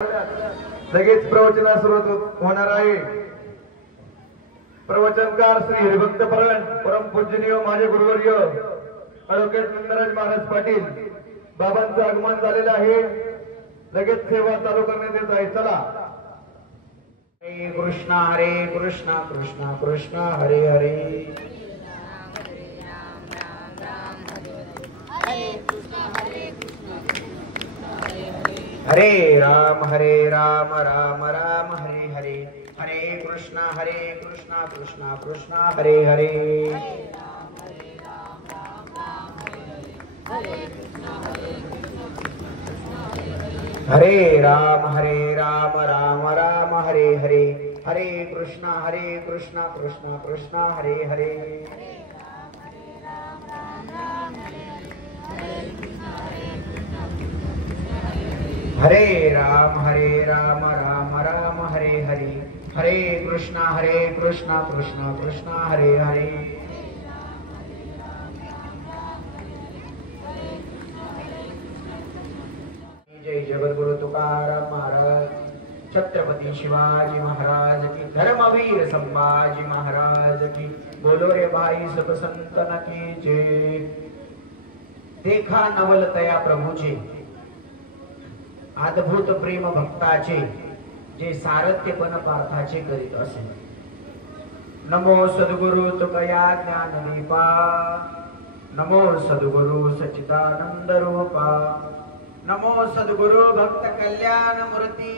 लगेच प्रवचनास सुरुवात होणार आहे। प्रवचनकार श्री हरिभक्त परायण परम पूजनीय माझे गुरुवर्य ॲडव्होकेट नंदराज महाराज पाटील बाबांचं आगमन झालेलं आहे। लगेच सेवा चालू करण्यात येत आहे। चला। हरे कृष्णा कृष्णा कृष्णा हरे हरे। हरे राम राम राम हरे हरे। हरे कृष्णा कृष्णा कृष्णा हरे हरे। हरे राम राम राम हरे हरे। हरे कृष्णा कृष्णा कृष्णा हरे हरे। हरे राम राम राम हरे हरे। हरे कृष्णा कृष्णा कृष्णा हरे हरे। जय जगद्गुरु तुकाराम महाराज, छत्रपति शिवाजी महाराज की, धर्मवीर संभाजी महाराज की, बोलो रे भाई सब संतन की जय। देखा नवलतया प्रभूचे अद्भुत प्रेम भक्ताचे, जे सारथ्यपण पार्थाचे करीत असे। नमो सद्गुरु तुकया ज्ञानदीपा, नमो सद्गुरु सच्चिदानंद रूपा, नमो सद्गुरु भक्त कल्याण मूर्ती,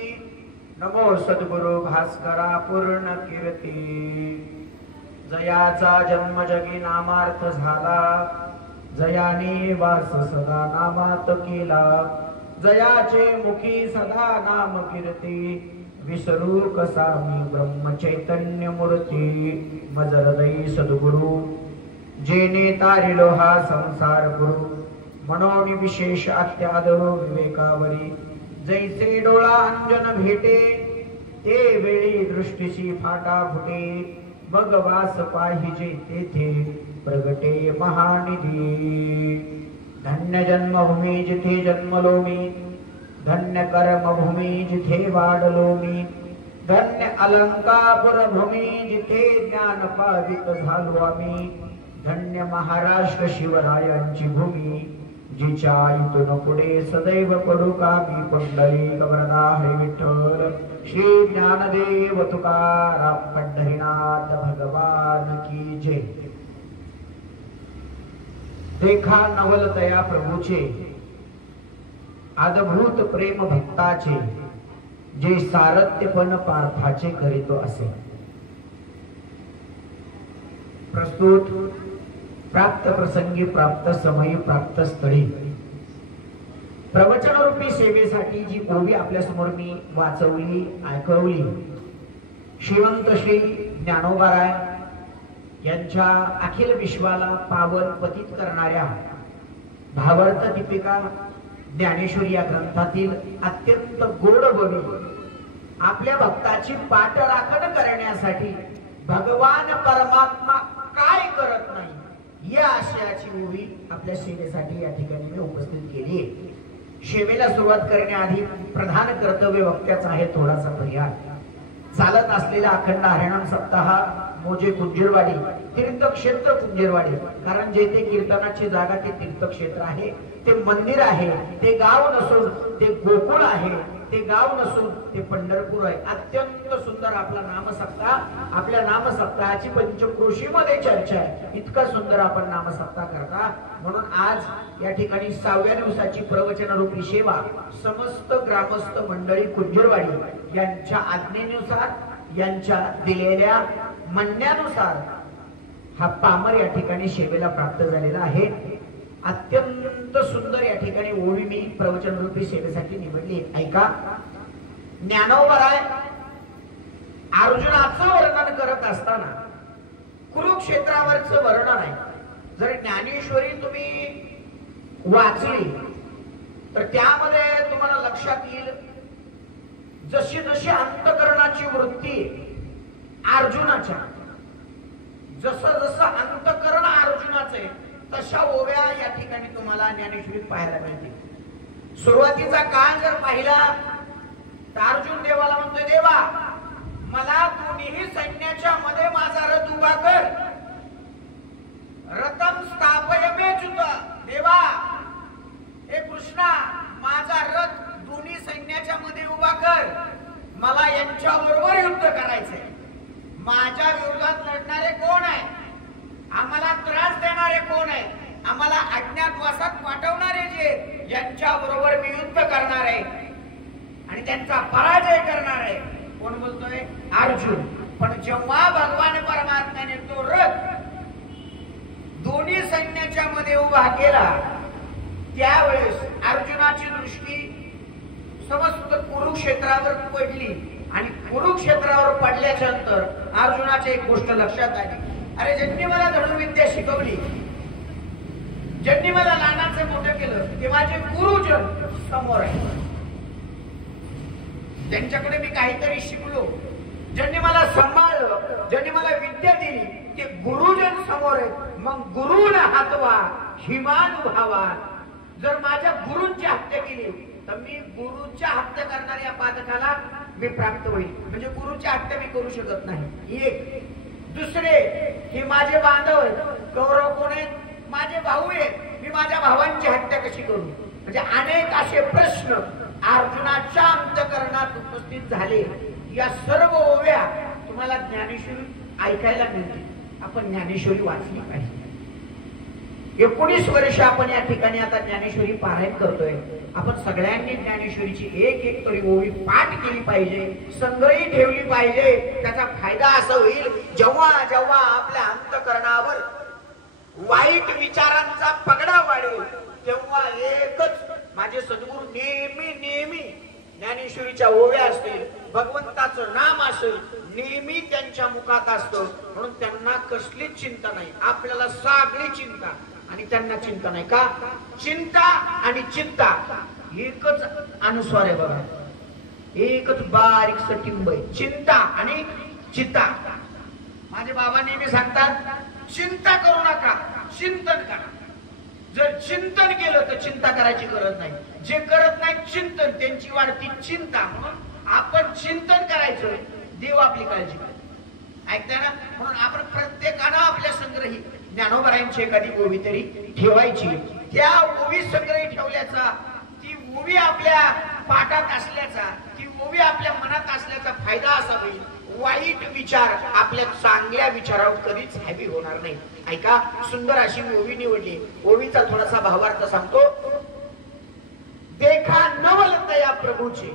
नमो सद्गुरु भास्करा पूर्ण कीर्ती। जयाचा जन्म जगी नामार्थ झाला, जयाने वास सदा नामात केला। जयाचे मुखी सदा नाम कीर्ती, विसरू कसा मी ब्रह्म चैतन्य मूर्ती। मज हृदयी सद्गुरु, जेने तारिलो हा संसार गुरु। मनोनी विशेष अत्यादरो विवेकावरी, जैसे डोळा अंजन भेटे, ते वेळी दृष्टीची फाटा फुटे। मग वास पाहिजे तेथे प्रगटे महानिधी। धन्य जन्मभूमी जिथे जन्मलो मी, धन्य कर्मभूमी जिथे वाढलो मी। धन्य अलंकापुर भूमी जिथे ज्ञान पावित झालो आम्ही। धन्य महाराष्ट्र शिवरायांची भूमी, जिच्या इथून पुढे सदैव पडू कामी। पुंडलिक वरदा हरी विठ्ठल श्री ज्ञानदेव तुकाराम पंढरीनाथ भगवान की जय। देखा नवलतया प्रभूचे अद्भुत प्रेम भक्ताचे, जे सारथ्यपण पार्थाचे करीतो असे। प्रस्तुत प्राप्त प्रसंगी, प्राप्त समयी, प्राप्त स्थळी प्रवचन रूपी सेवेसाठी जी ओवी आपल्या समोर मी वाचवली, ऐकवली, श्रीमंत श्री ज्ञानोबाराय यांच्या अखिल विश्वाला पावन पतित करणाऱ्या भावार्थ दीपिका ज्ञानेश्वरी या ग्रंथातील अत्यंत गोड बोली आपल्या भक्ताची पाठराखण करण्यासाठी भगवान परमात्मा काय करत नाही या आशयाची ओवी आपल्या सेवेसाठी या ठिकाणी मी उपस्थित केली आहे। सेवेला सुरुवात करण्याआधी प्रधान कर्तव्य वक्त्याचा आहे थोडासा पर्याय। चालत असलेला अखंड हरिनाम सप्ताह मोजे कुंजीरवाडी, तीर्थक्षेत्र कुंजीरवाडी, कारण जेथे कीर्तनाची जागा ते तीर्थक्षेत्र आहे, ते मंदिर आहे, ते गाव नसून ते गोकुळ आहे, ते गाव नसून ते पंढरपूर आहे। अत्यंत सुंदर आपला नामसप्ताह, आपल्या नामसप्ताहाची पंचक्रोशीमध्ये चर्चा आहे। इतका सुंदर आपण नामसप्ताह करता, म्हणून आज या ठिकाणी 6व्या दिवसाची प्रवचन रूपी सेवा समस्त ग्रामस्थ मंडळी कुंजीरवाडी यांच्या आज्ञेनुसार, यांच्या दिलेल्या म्हणण्यानुसार हा पामर या ठिकाणी सेवेला प्राप्त झालेला आहे। अत्यंत सुंदर या ठिकाणी ओवी मी प्रवचन रूपी सेवेसाठी निवडली। ऐका। ज्ञानोबराय अर्जुनाचं वर्णन करत असताना कुरुक्षेत्रावरचं वर्णन आहे। जर ज्ञानेश्वरी तुम्ही वाचली तर त्यामध्ये तुम्हाला लक्षात येईल, जशी जशी अंतकरणाची वृत्ती अर्जुनाच्या, जसं जसं अंतकरण अर्जुनाचे, तशा ओव्या या ठिकाणी तुम्हाला ज्ञानेश्वरीत पाहायला मिळतील। सुरुवातीचा काळ जर पाहिला मला यांच्या बरोबर युद्ध करायचंय. माझ्या विरोधात लढणारे कोण आहे, आम्हाला त्रास देणारे कोण आहे, आम्हाला अज्ञातवासात पाठवणारे जे, यांच्या बरोबर मी युद्ध करणार आहे आणि त्यांचा पराजय करणार आहे. कोण बोलतोय? अर्जुन. पण जेव्हा भगवान परमात्म्याने तो रथ दोन्ही सैन्याच्या मध्ये उभा केला त्यावेळेस अर्जुनाची दृष्टी समस्त कुरुक्षेत्रावर पडली आणि कुरुक्षेत्रावर पडल्याच्या नंतर अर्जुनाची एक गोष्ट लक्षात आली. अरे ज्यांनी मला धनुर्विद्या शिकवली, ज्यांनी मला लहानाचं मोठं केलं, ते माझे गुरुजन समोर आहे. त्यांच्याकडे मी काहीतरी शिकलो, ज्यांनी मला सांभाळलं, ज्यांनी मला विद्या दिली, ते गुरुजन समोर आहेत. मग गुरुन हातवा हिमान भावा. जर माझ्या गुरूंची हत्या केली तर मी गुरुच्या हत्या करणाऱ्या पातकाला मी प्राप्त होईल. म्हणजे गुरुच्या हत्या मी करू शकत नाही. एक. दुसरे, हे माझे बांधव आहेत, कौरव कोण आहेत? माझे भाऊ आहेत, मी माझ्या भावांची हत्या कशी करू? म्हणजे अनेक असे प्रश्न अर्जुनाच्या अंतःकरणात उपस्थित झाले. या सर्व ओव्या तुम्हाला ज्ञानेश्वरी ऐकायला मिळते. आपण ज्ञानेश्वरी वाचली पाहिजे. 19 वर्ष आपण या ठिकाणी आता ज्ञानेश्वरी पारायण करतोय. आपण सगळ्यांनी ज्ञानेश्वरीची एक एक तरी ओवी पाठ केली पाहिजे, संग्रही ठेवली पाहिजे. त्याचा फायदा असा होईल, जेव्हा जेव्हा आपल्या अंतःकरणावर वाईट विचारांचा पगडा वाढेल तेव्हा एकच माझे सद्गुरू नेहमी नेहमी ज्ञानेश्वरीच्या ओव्या असतील, भगवंताचं नाम असेल, नेहमी त्यांच्या मुखात असतं. म्हणून त्यांना कसलीच चिंता नाही, आपल्याला सगळी चिंता. आणि त्यांना चिंता नाही का? चिंता आणि चिंता एकच अनुस्वार आहे बघा, एकच बारीक सटिंब आहे. चिंता आणि चिंता. माझे बाबा नेहमी सांगतात, चिंता करू नका, चिंतन करा. जर चिंतन केलं तर चिंता करायची गरज नाही. जे करत नाही चिंतन, त्यांची वाढती चिंता. म्हणून आपण चिंतन करायचं, देव आपली काळजी करतो. ऐकताय ना? म्हणून आपण प्रत्येकानं आपल्या संग्रही ज्ञानोबरायांची एखादी ओवी तरी ठेवायची. त्या ओवी संग्रही ठेवल्याचा, ती ओवी आपल्या पाठात असल्याचा, ती ओवी आपल्या मनात असल्याचा फायदा असा होईल, वाईट विचार आपल्या चांगल्या विचारावर कधीच हॅवी होणार नाही. ऐका, सुंदर अशी ओवी निवडली. ओवीचा थोडासा भावार्थ सांगतो. देखा नवल तया प्रभूचे,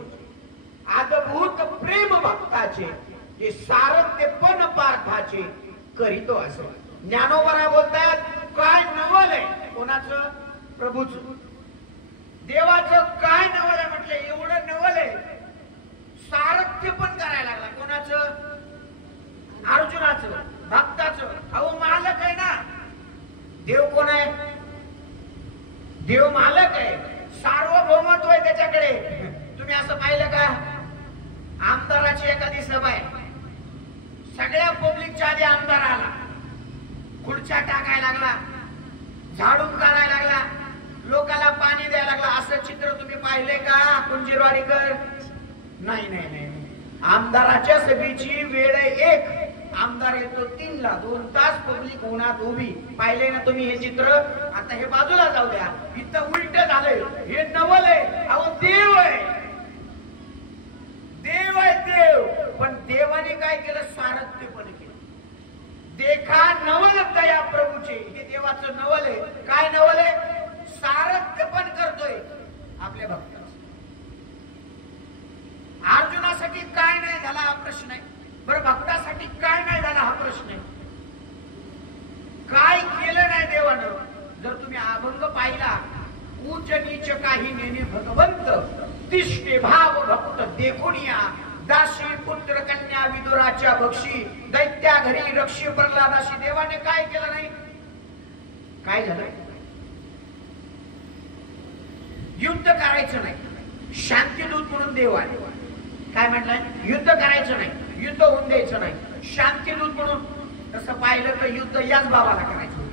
अद्भुत प्रेम भक्ताचे, जे सारथ्य पण पार्थाचे करीतो असं. ज्ञानोबा बोलतात, काय नवल आहे कोणाचं? प्रभूचं. देवाचं काय नवल आहे म्हटलं, एवढं नवल आहे, सारथ्य पण करायला लागला. कोणाचं? अर्जुनाचं, भक्ताचं. अहो मालक आहे ना, देव कोण आहे? देव मालक आहे, सार्वभौमत्व आहे त्याच्याकडे. तुम्ही असं पाहिलं का? आमदाराची एखादी सभा आहे, सगळ्या पब्लिकच्या आधी आमदार आला, खुर्च्या टाकायला लागला, झाडून काढायला लागला, लोकांना पाणी द्यायला लागला. असं चित्र तुम्ही पाहिले का कुंजीरवाडीकर? नाही नाही नाही. आमदाराच्या सभेची वेळ एक, आमदार येतो 3 ला, 2 तास पब्लिक उन्हात उभी. पाहिले ना तुम्ही हे चित्र? आता हे बाजूला जाऊ द्या, इथं उलट झालंय. हे नवल आहे. अहो देव आहे, देव आहे देव. पण देवाने काय केलं? सारथ्य पण केलं. देखा नवल तया प्रभूचे, हे देवाचं नवल आहे. काय नवल आहे? सारथ्य पण करतोय आपल्या भक्तांचं. अर्जुनासाठी काय नाही झाला हा प्रश्न आहे. बरं, भक्तासाठी काय नाही झाला हा प्रश्न आहे. काय केलं नाही देवानं? जर तुम्ही अभंग पाहिला, उच्च नीच काही नेणे भगवंत, तिष्ठे भाव भक्त देखुनिया, दासी पुत्र कन्या विदुराच्या बक्षी, दैत्या घरी रक्षी प्रल्हादाशी. देवाने काय केलं नाही? काय झालं? युद्ध करायचं नाही, शांतीदूत म्हणून देव आहे. काय म्हटलंय? युद्ध करायचं नाही, युद्ध होऊन द्यायचं नाही, शांतीदूत म्हणून. तसं पाहिलं तर युद्ध याच बाबाला करायचं.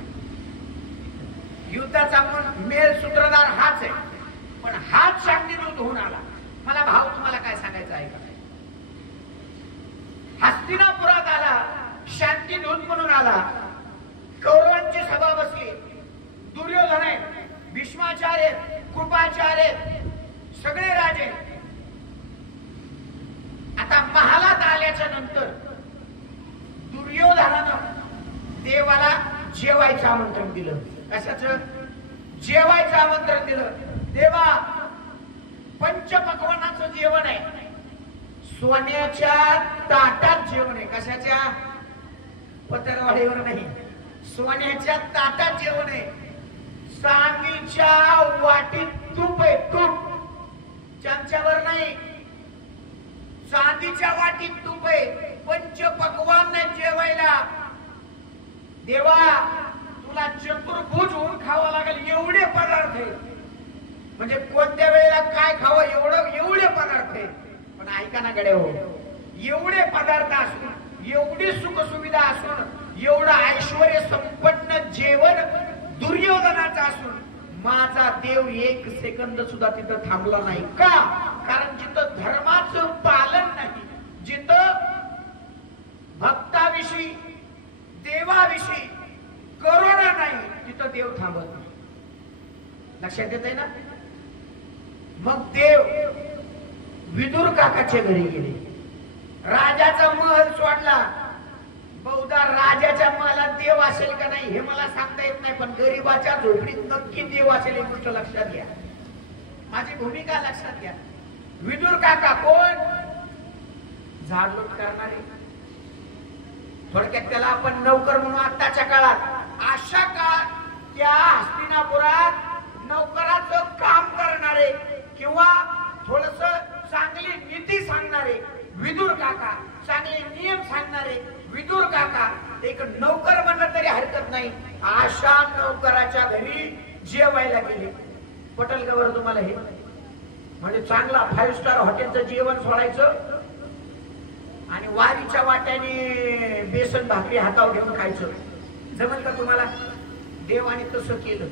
युद्धाचा मेल सूत्रधार हाच आहे, पण हाच शांतीदूत होऊन आला. मला भाव तुम्हाला काय सांगायचं आहे का? हस्तिनापुरात आला, शांतीदूत म्हणून आला. कौरवांची सभा बसली, दुर्योधन आहे, भीष्माचार्य, कृपाचार्य, सगळे राजे. आता जेवायचं आमंत्रण दिलं. कशाचं? जेवायचं आमंत्रण दिलं. देवा पंचपक्वान्नाचं जेवण आहे, सोन्याच्या ताटात जेवण आहे. कशाच्या? पत्रवाडीवर नाही, सोन्याच्या ताटात जेवण आहे. चांदीच्या वाटीत तूप आहे, तूप. चमच्यावर नाही, चांदीच्या वाटीत तूप आहे. पंचपक्वान्न जेवायला. देवा तुला चतुर्भुज होऊन खावा लागेल एवढे पदार्थ आहेत. म्हणजे कोणत्या वेळेला काय खावं एवढे पदार्थ आहेत. पण ऐका ना गड्या हो, एवढे पदार्थ असून, एवढी सुख सुविधा असून, एवढं ऐश्वर्य संपन्न जेवण दुर्योधनाचं असून माझा देव एक सेकंद सुद्धा तिथं थांबला नाही. का? कारण जिथं धर्माचं पालन नाही, जिथं भक्ताविषयी देवाविषयी करुणा नाही, तिथं देव थांबत नाही. लक्षात येत आहे ना? मग देव विदुर काकाच्या घरी गेले. राजाचा महल सोडला. बहुधा राजाच्या महलात देव असेल का नाही हे मला सांगता येत नाही, पण गरीबाच्या झोपडीत नक्की देव असेल ही गोष्ट लक्षात घ्या. माझी भूमिका लक्षात घ्या. विदुर काका कोण? झाडलोट करणारे. थोडक्यात त्याला आपण नौकर म्हणून आताच्या काळात. अशा काळात त्या हस्तिनापुरात नौकराचं काम करणारे किंवा थोडस चांगली नीती सांगणारे विदुर काका, चांगले नियम सांगणारे विदुर काका, एक नौकर म्हणलं तरी हरकत नाही, अशा नौकराच्या घरी जेवायला गेले. पटल का बरं तुम्हाला हे? म्हणजे चांगला 5 स्टार हॉटेलचं जेवण सोडायचं आणि वारीच्या वाट्याने बेसन भाकरी हातावर घेऊन खायचं. जमेल का तुम्हाला? देवाने तसं केलं.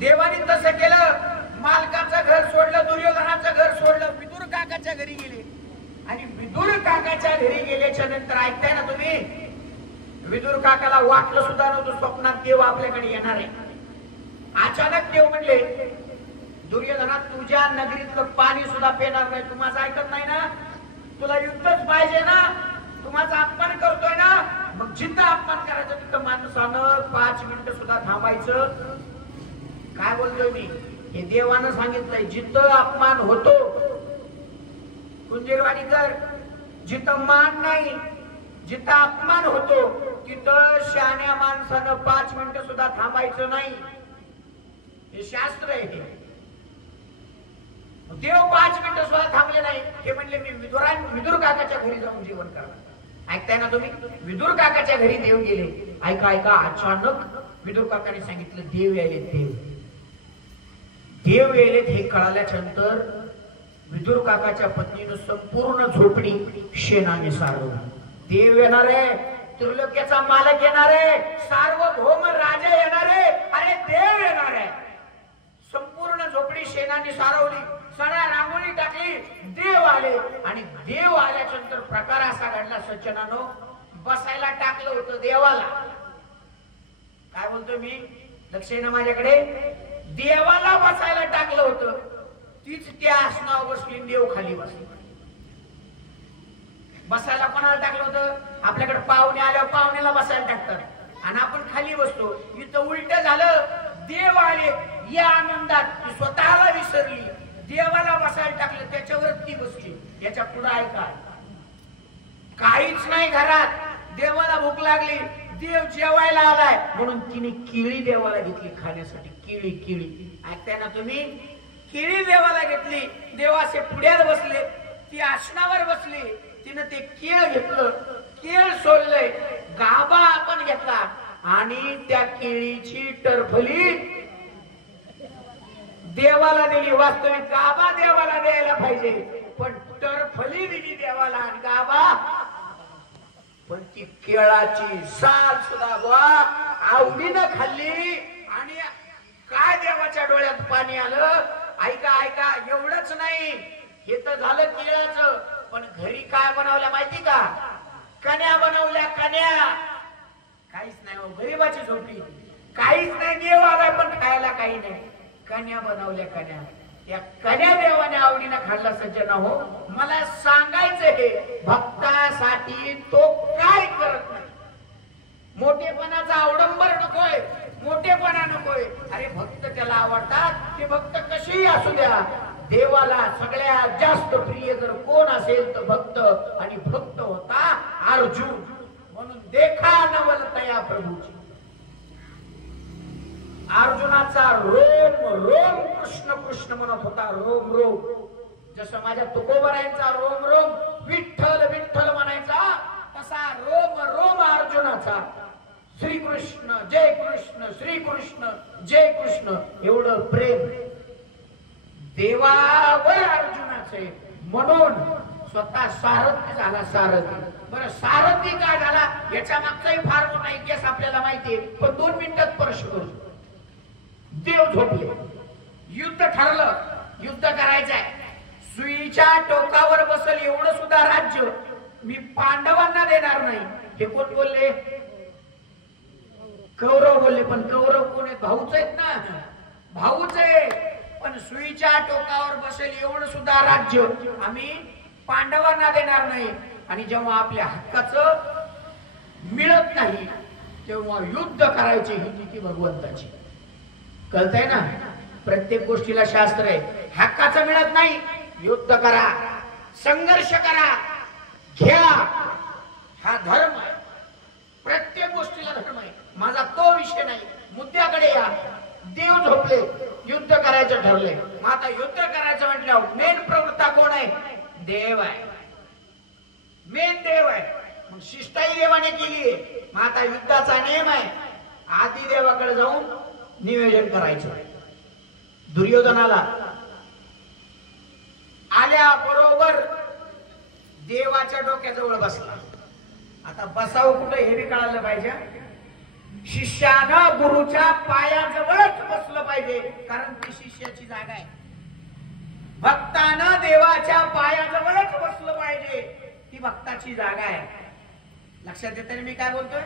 देवाने तसं केलं. मालकाचं घर सोडलं, दुर्योधनाचं घर सोडलं, विदुर काकाच्या घरी गेले. आणि विदुर काकाच्या घरी गेल्याच्या नंतर ऐकताय ना तुम्ही, विदुर काकाला वाटलं सुद्धा नव्हतं स्वप्नात देव आपल्याकडे येणार आहे. अचानक देव म्हणले, दुर्योधना तुझ्या नगरीतलं पाणी सुद्धा पिणार नाही. तू माझं ऐकत नाही ना? तुला युद्धच पाहिजे ना? तू माझा अपमान करतोय ना? मग जिथं अपमान करायचं तिथं माणसानं 5 मिनिटं सुद्धा थांबायचं. काय बोलतोय मी? हे देवानं सांगितलंय. जिथं अपमान होतो, कुंजीरवाणीकर, जिथं मान नाही, जिथं अपमान होतो तिथं शहाण्या माणसानं 5 मिनिटं सुद्धा थांबायचं नाही. हे शास्त्र आहे. देव 5 मिनिटं सुद्धा थांबले नाही. हे म्हणले मी विदुर काकाच्या घरी जाऊन जेवण करणार. ऐकताय ना तुम्ही? विदुर काकाच्या घरी देव गेले. ऐका ऐका, अचानक विदुर काकाने सांगितलं देव यायले. देव यायलेत हे कळाल्याच्या नंतर विदुर काकाच्या पत्नीनं संपूर्ण झोपडी शेणाने सारवली. देव येणार आहे, त्रिलोक्याचा मालक येणार आहे, सार्वभौम राजा येणार आहे, अरे देव येणार आहे. संपूर्ण झोपडी शेणाने सारवली, सगळ्या रांगोळी टाकली, देव आले. आणि देव आल्याच्या नंतर प्रकार असा घडला सज्जनानो, बसायला टाकलं होतं देवाला. काय बोलतो मी? लक्ष आहे ना माझ्याकडे? देवाला बसायला टाकलं होतं, तीच त्या आसनावर बसली, देव खाली बसली. बसायला कोणाला टाकलं होतं? आपल्याकडे पाहुणे आल्यावर पाहुण्याला बसायला टाकतात आणि आपण खाली बसतो. इथं उलट झालं. देव आले या आनंदात ती स्वतःला विसरली, देवाला बसायला टाकलं, त्याच्यावर ती बसली. याच्या पुढे ऐका, काहीच नाही घरात, देवाला भूक लागली, देव जेवायला आलाय म्हणून तिने केळी देवाला घेतली खाण्यासाठी. केळी ऐकताय ना तुम्ही? केळी देवाला घेतली. देव असे पुढ्यात बसले, ती आसनावर बसली, तिने ते केळ घेतलं, केळ सोडलंय, गाभा आपण घेतला आणि त्या केळीची टरफली देवाला दिली. वास्तविक गाभा देवाला द्यायला पाहिजे, पण टरफली दिली देवाला आणि गाभा. पण ती केळाची साल सुद्धा बा आवडीनं खाल्ली आणि काय देवाच्या डोळ्यात पाणी आलं. ऐका ऐका, एवढंच नाही, हे तर झालं केळाचं, पण घरी काय बनवल्या माहिती का? कन्या बनवल्या, कन्या. काहीच नाही हो, गरीबाची झोपडी, काहीच नाही, देव आला पण खायला काही नाही. कन्या बनवल्या, कन्या. या कन्या देवाने आवडीनं खाल्ला. सज्जना हो, मला सांगायचं हे, भक्तासाठी तो काय करत नाही. मोठेपणाचा अवडंबर नकोय, मोठेपणा नकोय. अरे भक्त त्याला आवडतात, ते भक्त कशीही असू द्या. देवाला सगळ्यात जास्त प्रिय जर कोण असेल तर भक्त, आणि भक्त होता अर्जुन. म्हणून देखा नवलतया प्रभूची. अर्जुनाचा रोम रोम कृष्ण कृष्ण म्हणत होता, रोम रोम. जसं माझ्या तुकोबरायांचा रोम रोम विठ्ठल विठ्ठल म्हणायचा, तसा रोम रोम अर्जुनाचा श्रीकृष्ण जय कृष्ण, श्रीकृष्ण जय कृष्ण, एवढं प्रेम देवावर अर्जुनाचे. म्हणून स्वतः सारथी झाला, सारथी. बरं सारथी का झाला याच्या मागचाही फार मोठा इतिहास आपल्याला माहितीये, पण 2 मिनिटात स्पर्श करू. देव झोपले, युद्ध ठरलं, युद्ध करायचंय. सुईच्या टोकावर बसल एवढं सुद्धा राज्य मी पांडवांना देणार नाही. हे कोण बोलले? कौरव बोलले. पण कौरव कोण आहेत? भाऊच आहेत ना, भाऊच आहे. पण सुईच्या टोकावर बसेल एवढं सुद्धा राज्य आम्ही पांडवांना देणार नाही. आणि जेव्हा आपल्या हक्काचं मिळत नाही तेव्हा युद्ध करायची ही नीती भगवंताची. कळतंय ना? प्रत्येक गोष्टीला शास्त्र आहे. हक्काचं मिळत नाही, युद्ध करा, संघर्ष करा, घ्या. हा धर्म आहे. प्रत्येक गोष्टीला धर्म आहे. माझा तो विषय नाही. मुद्द्याकडे या. देव झोपले, युद्ध करायचं ठरले. मग आता युद्ध करायचं म्हटल्यावर मेन प्रवृत्ता कोण आहे? देव आहे. मेन देव आहे. मग शिष्टाई देवाने केली आहे. मग आता युद्धाचा नियम आहे, आधी देवाकडे जाऊन नियोजन करायचं. दुर्योधनाला आल्या बरोबर देवाच्या डोक्याजवळ बसला. आता बसावं कुठे हे बी कळायला पाहिजे. शिष्यानं गुरुच्या पायाजवळच बसलं पाहिजे, कारण ती शिष्याची जागा आहे. भक्तानं देवाच्या पायाजवळच बसलं पाहिजे, ती भक्ताची जागा आहे. लक्षात येते मी काय बोलतोय?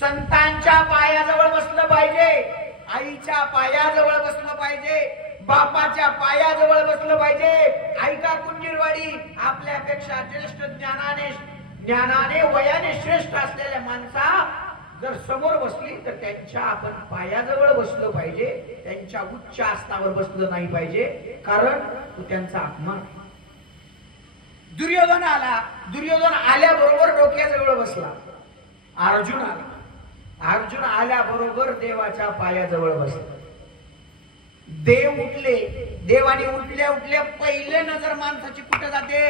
संतांच्या पायाजवळ बसलं पाहिजे, आईच्या पायाजवळ बसलं पाहिजे, बापाच्या पायाजवळ बसलं पाहिजे. ऐका कुंजीरवाडी, आपल्यापेक्षा ज्येष्ठ ज्ञानाने वयाने श्रेष्ठ असलेल्या माणसा जर समोर बसली तर त्यांच्या आपण पायाजवळ बसलं पाहिजे, त्यांच्या उच्च आसनावर बसलं नाही पाहिजे, कारण तो त्यांचा अपमान. दुर्योधन आला, दुर्योधन आल्याबरोबर डोक्याजवळ बसला. अर्जुन आला, अर्जुन आल्याबरोबर देवाच्या पायाजवळ बसला. देव उठले, देवाने उठल्या उठल्या पहिले नजर माणसाची कुठे जाते?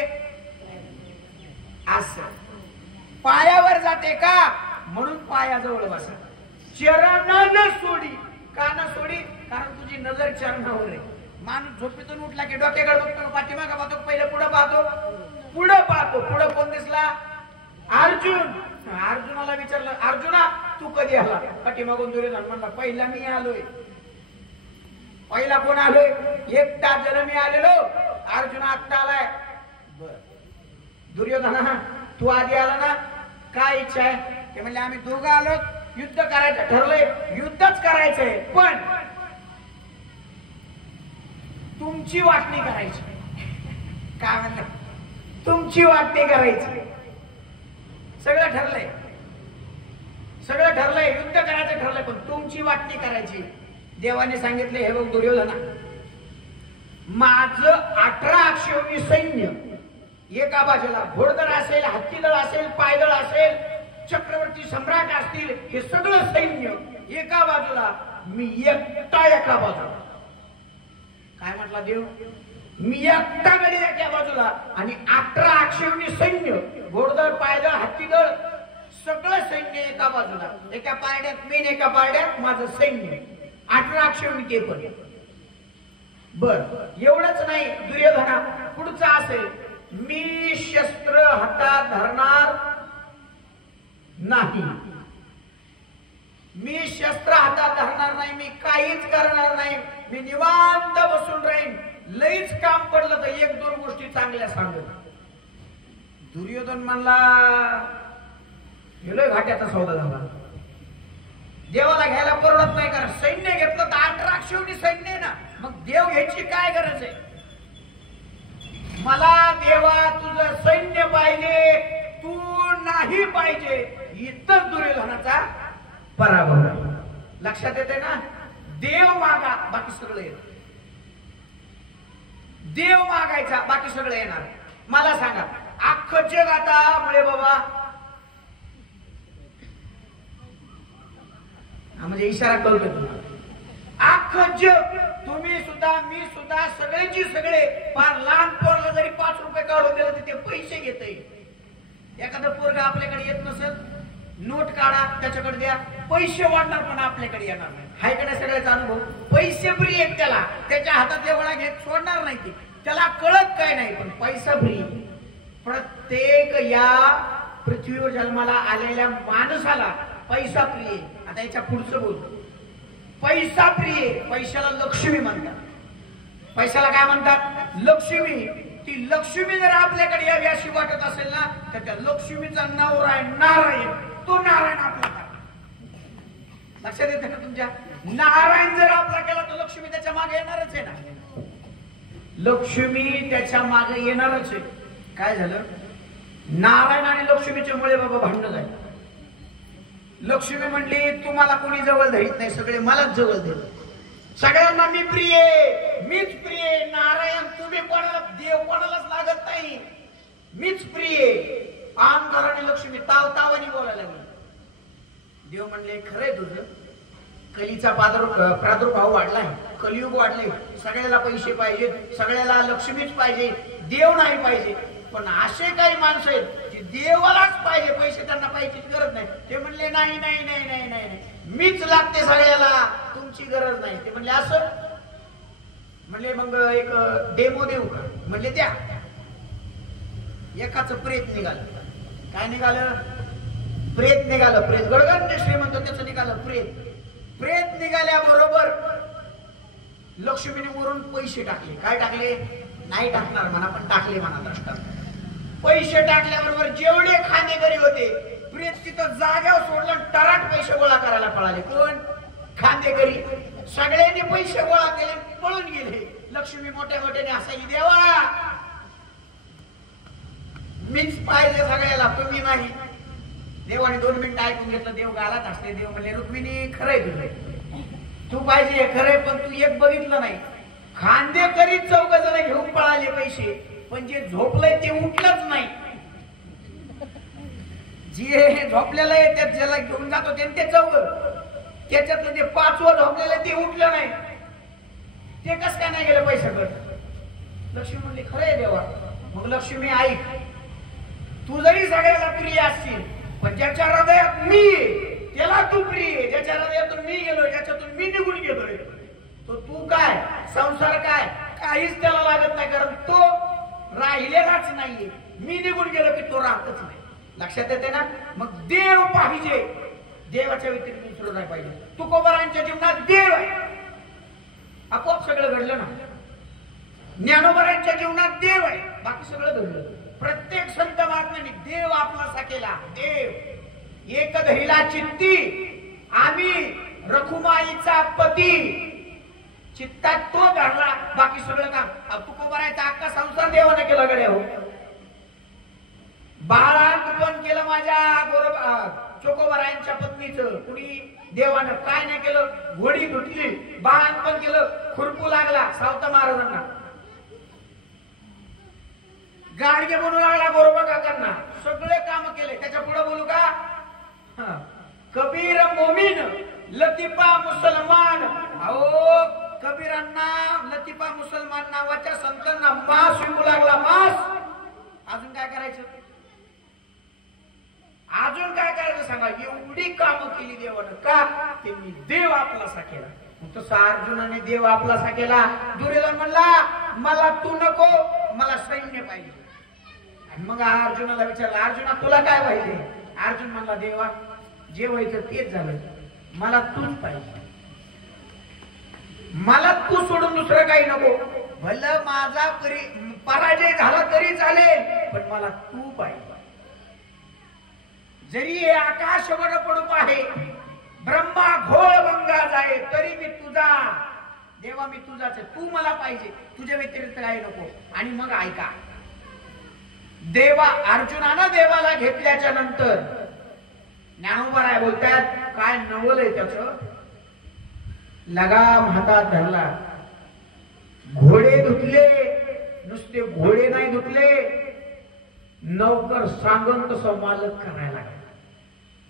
असं पायावर जाते का? म्हणून पायाजवळ बसा. चरणानं सोडी, का न सोडी? कारण तुझी नजर चरणावर आहे. माणूस झोपेतून उठला की डोक्याकडे बघतो, पाठीमागे पाहतो, पहिले पुढे पाहतो, पुढे पाहतो. पुढे कोण दिसला? अर्जुन. अर्जुनाला विचारलं, अर्जुना तू कधी आला? पाठीमागून दुर्योधन म्हणला, पहिला मी आलोय. पहिला कोण आलोय? एकटा जण मी आलेलो. अर्जुन आत्ता आलाय. बर दुर्योधना तू आधी आला ना, काय इच्छा आहे? ते म्हणले आम्ही दोघं आलो, युद्ध करायचं ठरलंय, युद्धच करायचंय, पण तुमची वाटणी करायची. काय म्हणलं? तुमची वाटणी करायची. सगळं ठरलंय, सगळं ठरलंय, युद्ध करायचं ठरलंय, पण तुमची वाटणी करायची. देवाने सांगितले, हे बघ दुर्योधना, माझं 18 अक्षौहिणी सैन्य एका बाजूला, घोडदळ असेल, हत्तीदळ असेल, पायदळ असेल, चक्रवर्ती सम्राट असतील, हे सगळं सैन्य एका बाजूला, मी एकटा एका बाजूला. काय म्हटला देव? मी एकटा गडी एका बाजूला आणि 18 अक्षौहिणी सैन्य, घोडदळ, पायदळ, हत्तीदळ, सगळं सैन्य एका बाजूला. एका पारड्यात मी, एका पारड्यात माझं सैन्य. 18 अक्षौहिणी ते पण. बर एवढंच नाही, दुर्योधना पुढचं असेल, मी शस्त्र हातात धरणार नाही, मी शस्त्र हातात धरणार नाही, मी काहीच करणार नाही, मी निवांत बसून राहीन. लईच काम पडलं तर 1-2 गोष्टी चांगल्या सांगत. दुर्योधन म्हणला, लय घाट्याचा सौदा झाला. देवाला घ्यायला परवडत नाही, कारण सैन्य घेतलं तर 18 अक्षौहिणी सैन्य आहे ना, मग देव घ्यायची काय गरज आहे? मला देवा तुझं सैन्य पाहिजे, तू नाही पाहिजे. इथंच दुर्योधनाचा पराभव आहे. लक्षात येते ना? देव मागा, बाकी सगळं येत. देव मागायचा, बाकी सगळं येणार. मला सांगा, अख्खं जग आता मुळे बाबा, म्हणजे इशारा कळतो तुम्हाला. अख्खं जग, तुम्ही सुद्धा, मी सुद्धा, सगळेची सगळे, फार लहान पोरला जरी 5 रुपये काढून दिलं तर ते पैसे घेते. एखादं पोरग आपल्याकडे येत नसेल, नोट काढा त्याच्याकडे द्या, पैसे वाढणार पण आपल्याकडे येणार नाही. हाय का नाही सगळ्याचा अनुभव? पैसे फ्री आहेत त्याला, त्याच्या हातातल्या वळा घेत सोडणार नाही ते, त्याला कळत काय नाही, पण पैसा फ्री. प्रत्येक या पृथ्वीवर जन्माला आलेल्या माणसाला पैसा प्रिय. आता याच्या पुढचं बोलतो. पैसा प्रिय, पैशाला लक्ष्मी म्हणतात. पैशाला काय म्हणतात? लक्ष्मी. ती लक्ष्मी जर आपल्याकडे यावी अशी वाटत असेल ना, तर त्या लक्ष्मीचा नवरा आहे नारायण. तो नारायण आपला. लक्षात येते ना तुमच्या? नारायण जर आपला केला तर लक्ष्मी त्याच्या मागे येणारच आहे ना. लक्ष्मी त्याच्या मागे येणारच आहे. काय झालं? नारायण आणि लक्ष्मीच्या मुळे बाबा भांडण झालं. लक्ष्मी म्हणली तुम्हाला कोणी जवळ धरीत नाही, सगळे मलाच जवळ धरले, सगळ्यांना मी प्रिय, मीच प्रिय. नारायण तुम्ही कोणाला, देव कोणालाच लागत नाही, मीच प्रिय. अहंकाराने लक्ष्मी तावतावानी बोलायला लागली. देव म्हणले खरंय तुझं, कलीचा प्रादुर्भाव वाढलाय, कलियुग वाढले, सगळ्याला पैसे पाहिजेत, सगळ्याला लक्ष्मीच पाहिजे, देव नाही पाहिजे. पण असे काही माणसं आहेत की देवालाच पाहिजे, पैसे त्यांना पाहिजेची गरज नाही. ते म्हणले नाही नाही नाही नाही नाही, मीच लागते सगळ्याला, तुमची गरज नाही. ते म्हणले असं म्हणले मग एक डेमो देऊ का? म्हणले द्या. एकाच प्रेत निघालं. काय निघालं? प्रेत निघालं. प्रेत गडगंज श्रीमंत त्याचं निघालं प्रेत. प्रेत निघाल्याबरोबर लक्ष्मीने वरून पैसे टाकले. काय टाकले? नाही टाकणार म्हणा, पण टाकले म्हणा दृष्टांत. पैसे टाकल्याबरोबर जेवढे खांदेकरी होते, प्रेत तिथं जाग्यावर सोडलं, टराट पैसे गोळा करायला पळाले. कोण? खांदेकरी. सगळ्यांनी पैसे गोळा केले, पळून गेले. लक्ष्मी मोठ्या मोठ्याने हसायली, देवा मीच पाहिजे सगळ्याला, तुम्ही नाही. देवाने 2 मिनिटं ऐकून घेतलं. देव गालात हसले. देव म्हणले रुक्मिणी खरंय तुझं, तू पाहिजे खरंय, पण तू एक बघितलं नाही. खांदेकरी 4 जण घेऊन पळाले पैसे, पण जे झोपलंय ते उठलंच नाही. जे झोपलेलं आहे त्यात ज्याला घेऊन जातो ते 4, त्याच्यातलं ते 5वं झोपलेलं ते उठलं नाही. ते कस काय नाही गेलं पैशाकडे? लक्ष्मी म्हणली खरंय देवा. मग लक्ष्मी ऐक, तू जरी सगळ्याला प्रिय असशील, पण ज्याच्या हृदयात मी, त्याला तू प्रिय. ज्याच्या हृदयातून मी गेलोय, ज्याच्यातून मी निघून गेलोय, तो तू काय, संसार काय, काहीच त्याला लागत नाही, कारण तो राहिलेलाच नाहीये. मी निघून गेलो की तो राहतच नाही. लक्षात येते ना? मग देव पाहिजे, देवाच्या व्यतिरिक्त दुसरं नाही पाहिजे. तुकोबारांच्या जीवनात देव आहे, आपोआप सगळं घडलं ना. ज्ञानोबारांच्या जीवनात देव आहे, बाकी सगळं घडलं. प्रत्येक संत महात्म्याने देव आपलासा केला. देव एक धैला चित्ती, आम्ही रखुमाईचा पती. चित्तात तो धरला, बाकी सगळं काम. तुकोबारायचा अख्खा संसार देवाने केला गड्या हो. बाळांतपण केलं माझ्या चोकोबारायांच्या पत्नीचं. कुणी? देवानं. काय नाही केलं? घोडी धुतली, बाळांतपण केलं, खुरपू लागला सावता महाराजांना, गाडगे बनू लागला गोरोबा काकांना, सगळे काम केले. त्याच्या पुढे बोलू का? कबीर मोमीन, लतीफा मुसलमान. अहो कबीरांना, लतीफा मुसलमान नावाच्या संतांना मांस विकू लागला, मांस. अजून काय करायचं? अजून काय करायचं सांगा? एवढी कामं केली देवानं. का? त्यांनी देव आपलासा केला. तसा अर्जुनाने देव आपलासा केला. दुर्योधन म्हणला मला तू नको, मला सैन्य पाहिजे. आणि मग अर्जुनाला विचारलं, अर्जुना तुला काय पाहिजे? अर्जुन म्हणला देवा जे व्हायचं तेच झालं, मला तूच पाहिजे, मला तू सोडून दुसरं काही नको. भलं माझा पराजय झाला तरी चालेल, पण मला तू पाहिजे. जरी हे आकाश वड पडू पाहे, ब्रह्मा घोळ भंगा जाय, तरी मी तुझा. देवा मी तुझाच आहे, तू मला पाहिजे, तुझ्या व्यतिरिक्त काही नको. आणि मग ऐका, देवा अर्जुनानं देवाला घेतल्याच्या नंतर ज्ञानोबा राय बोलतात, काय नवल आहे त्याचं. लगाम हातात धरला, घोडे धुतले, नुसते घोडे नाही धुतले, नौकर सांगून तसं मालक करायला लागला.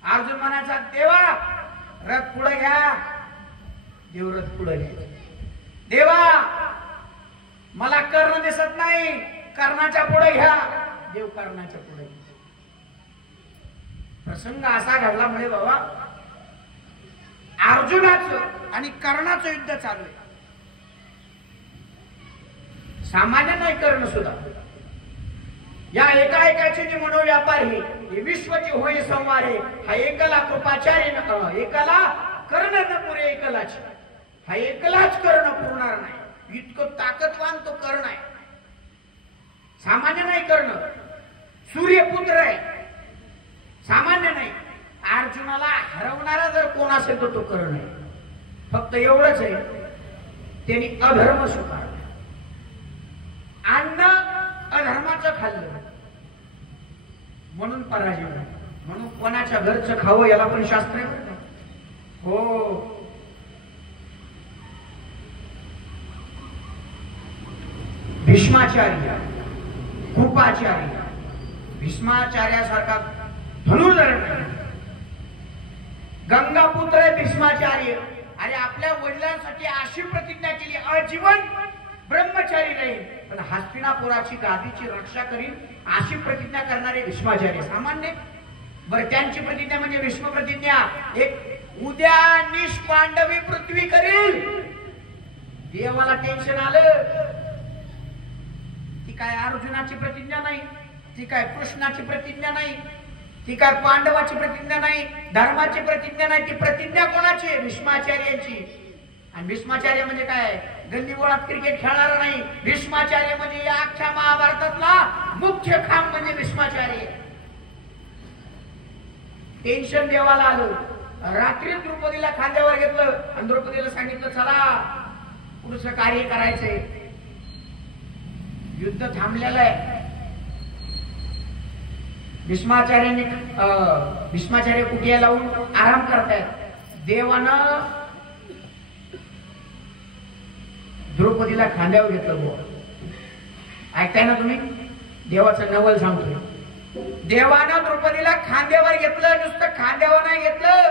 अर्जुन म्हणायचा, देवा रथ पुढे घ्या. देव रथ पुढे घ्या. देवा मला कर्ण दिसत नाही, कर्णाच्या पुढे घ्या. देव कर्णाच्या पुढे. प्रसंग असा घडला म्हणजे बाबा अर्जुनाचं आणि कर्णाचं युद्ध चालू आहे. सामान्य नाही कर्ण सुद्धा. या एकाएकाची जी मनोव्यापार हे विश्वची होय संवारे. हा एकला कृपाचार्य, एकाला कर्ण न पुरे एकलाच. हा एकलाच कर्ण पुरणार नाही. इतकं ताकदवान तो कर्ण आहे. सामान्य नाही कर्ण. सूर्यपुत्र आहे, सामान्य नाही. अर्जुनाला हरवणारा जर कोण असेल तर तो कर्ण आहे. फक्त एवढंच आहे, त्यांनी अधर्म स्वीकारला. अन्न अधर्माचं खाल्लं म्हणून पराजय झाला. म्हणून कोणाच्या घरचं खावं याला पण शास्त्र आहे. हो, भीष्माचार्य, कृपाचार्य, भीष्माचार्यासारखा धनुर्धर गंगापुत्र आहे भीष्माचार्य. अरे आपल्या वडिलांसाठी अशी प्रतिज्ञा केली, आजीवन ब्रह्मचारी राहील, पण हस्तिनापुराची गादीची रक्षा करीन अशी प्रतिज्ञा करणारे भीष्माचार्य. सामान्य बरं, त्यांची प्रतिज्ञा म्हणजे भीष्म प्रतिज्ञा. एक उद्या निष्पांडवी पृथ्वी करील. देवाला टेन्शन आलं. ती काय अर्जुनाची प्रतिज्ञा नाही, ती काय कृष्णाची प्रतिज्ञा नाही, ती काय पांडवाची प्रतिज्ञा नाही, धर्माची प्रतिज्ञा नाही. ती प्रतिज्ञा कोणाची आहे? भीष्माचार्यांची. आणि भीष्माचार्य म्हणजे काय? गल्लीबोळात क्रिकेट खेळणारा नाही. भीष्माचार्य म्हणजे या अख्ख्या महाभारतातला मुख्य खांब म्हणजे भीष्माचार्य. टेन्शन देवाला आलं. रात्री द्रौपदीला खांद्यावर घेतलं आणि द्रौपदीला सांगितलं, चला पुढचं कार्य करायचंय. युद्ध थांबलेलं आहे. भीष्माचार्य कुटिया लावून आराम करतायत. देवानं द्रौपदीला खांद्यावर घेतलं. ऐकताय ना तुम्ही? देवाचं नवल सांगतोय. देवानं द्रौपदीला खांद्यावर घेतलं. नुसतं खांद्यावर नाही घेतलं,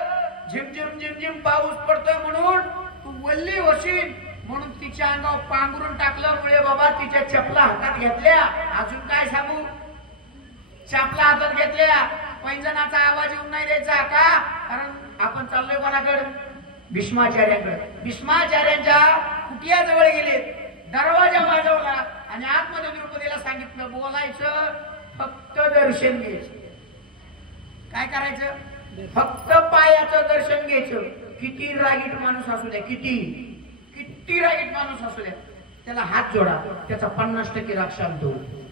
झिमझिम झिमझिम पाऊस पडतोय म्हणून तू वल्ली होशील म्हणून तिच्या अंगावर पांघरून टाकलं. मुळे बाबा तिच्या चपला हातात घेतल्या. अजून काय सांगू? चपला हातात घेतल्या. पैंजनाचा आवाज येऊन नाही द्यायचा का? कारण आपण चाललोय कोणाकडे? भीष्माचार्यांकडे. भीष्माचार्यांच्या कुटियाजवळ गेले, दरवाजा वाजवला आणि आतमध्ये द्रौपदीला सांगितलं, बोलायचं फक्त दर्शन घ्यायचं. काय करायचं? फक्त पायाचं दर्शन घ्यायचं. किती रागीट माणूस असू द्या, किती रागीट माणूस असू द्या, त्याला हात जोडा, त्याचा 50% राग शांत होईल.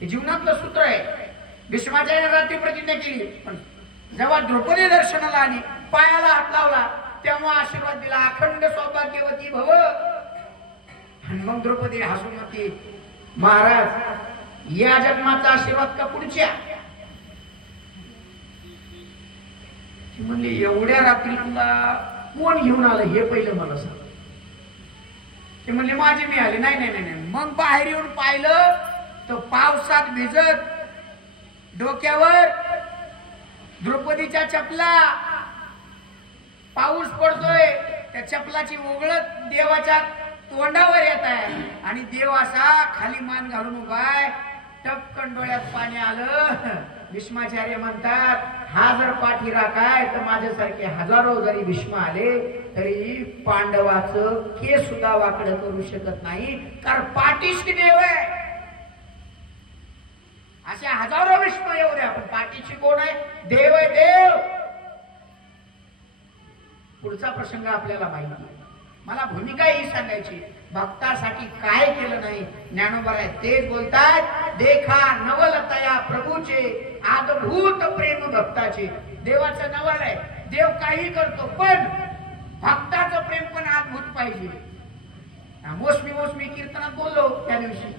हे जीवनातलं सूत्र आहे. भीष्माचार्य रात्री प्रतिज्ञा केली, पण जेव्हा द्रौपदी दर्शनाला आली, पायाला हात लावला, तेव्हा आशीर्वाद दिला, अखंड सौभाग्यवती भव. आणि मग द्रौपदी हसून म्हणते, महाराज या जन्माचा आशीर्वाद का पुढच्या? म्हणले, एवढ्या रात्री तुला कोण घेऊन आलं हे पहिलं मला सांग. ते म्हणले, माझे मी आले. नाही नाही नाही. मग बाहेर येऊन पाहिलं तर पावसात भिजत डोक्यावर द्रौपदीच्या चपला, पाऊस पडतोय, त्या चपलाची ओघळत देवाच्या तोंडावर येत आहे. आणि देव असा खाली मान घालून उभाय, टपकन डोळ्यात पाणी आलं. भीष्माचार्य म्हणतात, हा जर पाठीरा काय तर माझ्यासारखे हजारो जरी भीष्म आले तरी पांडवाचं केस सुद्धा वाकडं करू शकत नाही, कारण पाठीशी देव आहे. अशा हजारो भीष्म येऊ द्या, पण पाठीशी कोण आहे? देव आहे, देव. पुढचा प्रसंग आपल्याला माहिती आहे. मला भूमिका ही सांगायची, भक्तासाठी काय केलं नाही. ज्ञानोबा आहे तेच बोलतात, देखा नवल तया प्रभूचे आदभूत प्रेम भक्ताचे. देवाचं नवल आहे, देव काही करतो, पण भक्ताचं प्रेम पण अद्भुत पाहिजे. मोसमी कीर्तनात बोललो त्या दिवशी,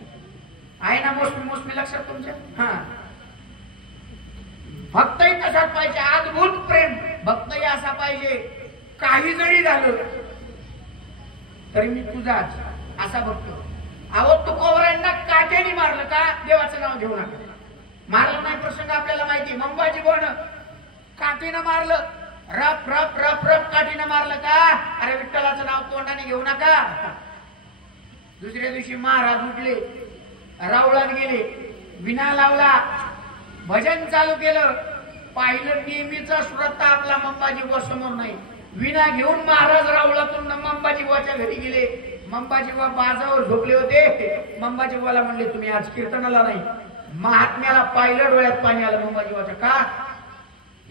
आहे ना मोसमी लक्षात तुमच्या? हा, भक्तही तसाच पाहिजे, अद्भुत प्रेम. भक्तही असा पाहिजे, काही जरी झालं तरी मी तुझाच असा भक्त. अहो तुकोबरायांना काट्याने मारलं का? देवाचं नाव घेऊ नका. मारलं नाही प्रसंग आपल्याला माहिती. मंबाजी बोन काठीनं मारलं, रप रप रप रप काठीनं मारलं का? अरे विठ्ठलाचं नाव तोंडाने घेऊ नका. दुसऱ्या दिवशी महाराज उठले, रावळात गेले, विना लावला, भजन चालू केलं. पाहिलं नेहमीचा श्रोता आपला मंबाजी बुवा समोर नाही. विना घेऊन महाराज रावळातून मंबाजी बुवाच्या घरी गेले. मंबाजी बुवा बाजावर झोपले होते. मंबाजी बुवाला म्हणले तुम्ही आज कीर्तनाला नाही. महात्म्याला पाहिलं, डोळ्यात पाणी आलं मंबाजी बुवाच्या. का?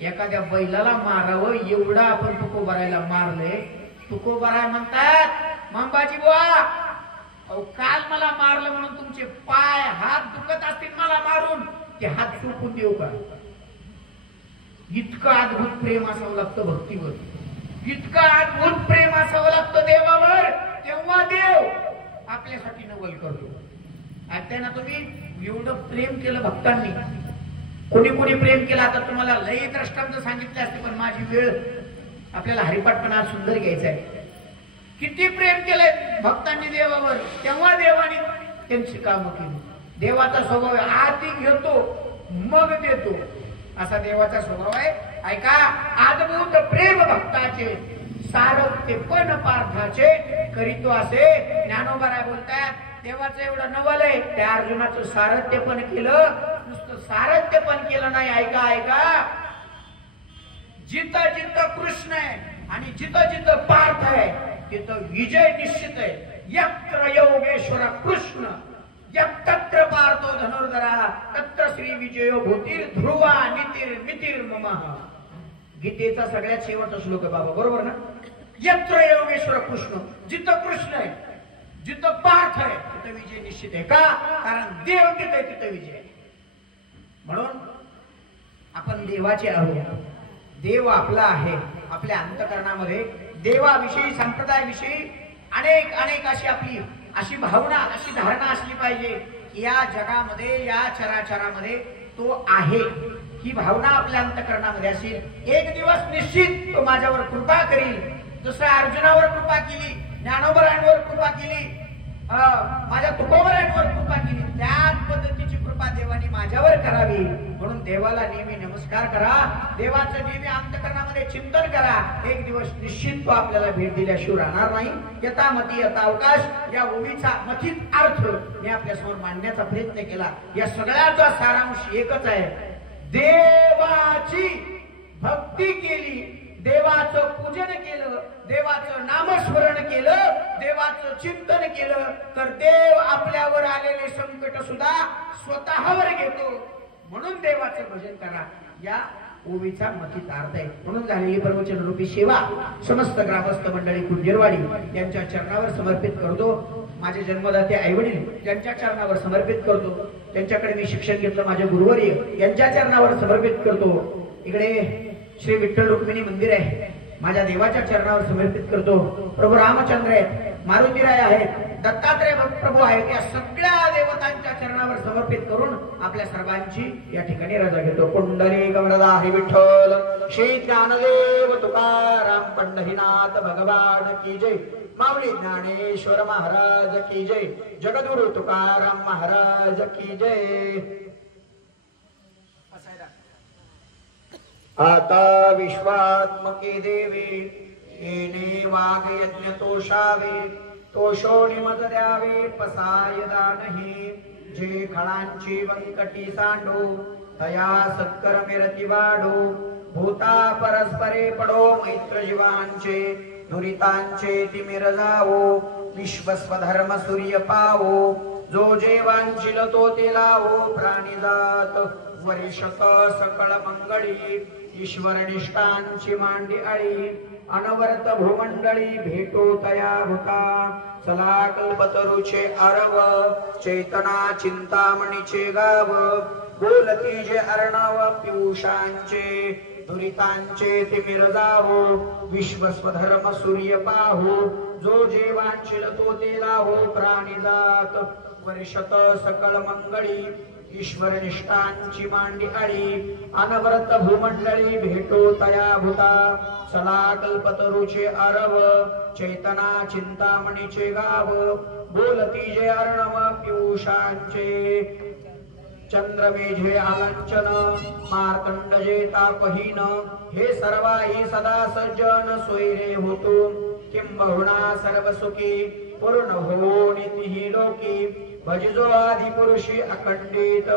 एखाद्या बैलाला मारावं एवढा आपण तुकोबारायला मारले. तुकोबाराय म्हणतात मंबाजी बुवा अहो काल मला मारलं म्हणून तुमचे पाय हात दुखत असतील मला मारून, ते हात सुकून देऊ का? इतकं अद्भुत प्रेम असावं लागतं भक्तीवर, इतकं अद्भुत प्रेम असावं लागतं देवावर. तेव्हा देव आपल्यासाठी नवल करतो. आता तुम्ही एवढं प्रेम केलं भक्तांनी, कोणी कोणी प्रेम केलं आता तुम्हाला लई दृष्टांत सांगितले असते, पण माझी वेळ आपल्याला हरिपाठपणा सुंदर घ्यायचा आहे. किती प्रेम केलंय भक्तांनी देवावर, तेव्हा देवाने त्यांची कामं केली. देवाचा स्वभाव आहे आधी घेतो मग देतो, असा देवाचा स्वभाव आहे. ऐका, अद्भुत प्रेम भक्ताचे, सारथते पण पार्थाचे करीतो असे ज्ञानोबा बोलतात. देवाचं एवढं नवल आहे, त्या अर्जुनाचं सारथ्य पण केलं, नुसतं सारथ्य पण केलं नाही. ऐका ऐका, जिथं जिथं कृष्ण आहे आणि जिथं जिथं पार्थ आहे तिथं विजय निश्चित आहे. यत्र योगेश्वर कृष्ण यत्र पार्थो धनुर्धरा तत्र श्री विजयो भूतीर ध्रुवा नितीर मितीर ममः. गीतेचा सगळ्यात शेवटचा श्लोक आहे बाबा, बरोबर ना? यत्र योगेश्वर कृष्ण, जिथं कृष्ण आहे जिथं पार्थ आहे तिथं विजय निश्चित आहे. का? कारण देव तिथे तिथं विजय आहे. म्हणून आपण देवाचे आहोत, देव आपला आहे. आपल्या अंतःकरणामध्ये देवाविषयी संप्रदायाविषयी अनेक अनेक अशी आपली अशी भावना अशी धारणा असली पाहिजे की या जगामध्ये या चराचरामध्ये तो आहे, ही भावना आपल्या अंतःकरणामध्ये असेल. एक दिवस निश्चित तो माझ्यावर कृपा करील, जसं अर्जुनावर कृपा केली, ज्ञानोबरायांवर कृपा केली, माझ्या तुकोबरायांवर कृपा केली, त्याच पद्धतीची कृपा देवाने माझ्यावर करावी. म्हणून देवाला नेहमी नमस्कार करा, देवाचं नेहमी अंतःकरणामध्ये चिंतन करा. एक दिवस निश्चित तो आपल्याला भेट दिल्याशिवाय राहणार नाही. यथामती यथावकाश या ओवीचा मथित अर्थ मी आपल्या समोर मांडण्याचा प्रयत्न केला. या सगळ्याचा सारांश एकच आहे, देवाची भक्ती केली, देवाचं पूजन केलं, देवाचं नामस्मरण केलं, देवाचं चिंतन केलं तर देव आपल्यावर आलेले संकट सुद्धा स्वतःवर घेतो. म्हणून देवाचं भजन करा, या ओवीचा मथित अर्थ आहे. म्हणून झालेली प्रवचन रूपी सेवा समस्त ग्रामस्थ मंडळी कुंजेरवाडी यांच्या चरणावर समर्पित करतो. माझे जन्मदाते आईवडील त्यांच्या चरणावर समर्पित करतो. त्यांच्याकडे मी शिक्षण घेतलं, माझे गुरुवर्य यांच्या चरणावर समर्पित करतो. इकडे श्री विठ्ठल रुक्मिणी मंदिर आहे, माझ्या देवाच्या चरणावर समर्पित करतो. प्रभू रामचंद्र आहेत, मारुतीराय आहेत, दत्तात्रय प्रभू आहेत, या सगळ्या देवतांच्या चरणावर समर्पित करून आपल्या सर्वांची या ठिकाणी रजा घेतो. कुंडली गवरदा हरी विठ्ठल, श्री ज्ञानदेव तुकाराम पंढरीनाथ भगवान की जय, माऊली ज्ञानेश्वर महाराज की जय, जगद्गुरु तुकाराम महाराज की जय. आता विश्वात्मके देवी येणे वाघ यज्ञ तोषावे, तोषो निमज द्यावे पसाय दानही, जे खळांची वंकटी सांडो तया सत्कर मिरती वाढो, भूता परस्परे पडो मैत्र जीवांचे, दुरितांचे तिमिर जावो, विश्वस्वधर्म सूर्य पावो, जो जेवांचिल तो ते लावो, प्राणी जात वरिष्ठ सकळ मंगळी, ईश्वर निष्ठांची मांडी आळी, अनवर्त भूमंडळी भेटो तया भूता, चला कल्पतरुचे आरव, चेतना चिंतामणीचे गाव, बोलती जे अर्णव पियुषांचे, दुरितांचे तिमिर जावो, विश्वस्वधर्म सूर्य पाहो, जो जेवांचिल तो ते लाहो, प्राणी जात वर्षत सकळ मंगळी, ईश्वर निष्ठांची मांडी आळी अनवरत भूमंडळी भेटो तया भूता सला कल्पतरुचे आरव चैतना चिंतामणीचे गाव बोलती जे अर्णव पियुषांचे चंद्रमेझे आलंचन मार्कंड जे तापहीन हे सर्वाही सदा सज्जन सोयरे होतो किंबहुना सर्व सुखी पूर्ण हो नितीही लोकी भजजो आदि पुरुषी अखंडित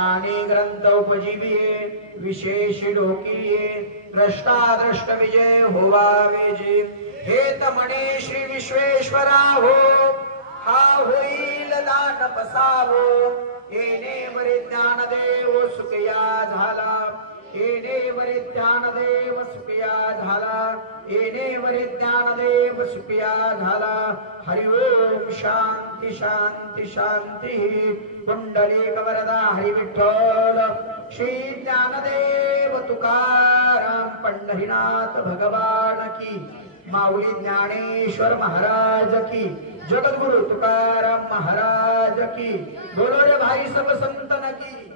आणि ग्रंथ उपजीविये विशेष डोकिये द्रष्टा दृष्ट विजय होवावे जे हेत म्हणे श्री विश्वेश्वरा हो हा होईल दान बसावो येणे वरी ज्ञान देव सुखया झाला येणे वरी ज्ञान देव सुखया झाला येणे वरी ज्ञान देव सुखया झाला हरि ओम शांती शांती शांती कुंडलिक वरदा हरि विठ्ठल श्री ज्ञानदेव तुकाराम पंढरीनाथ भगवान की माऊली ज्ञानेश्वर महाराज की जगद्गुरु तुकाराम महाराज की बोलो रे भाई सब संतन की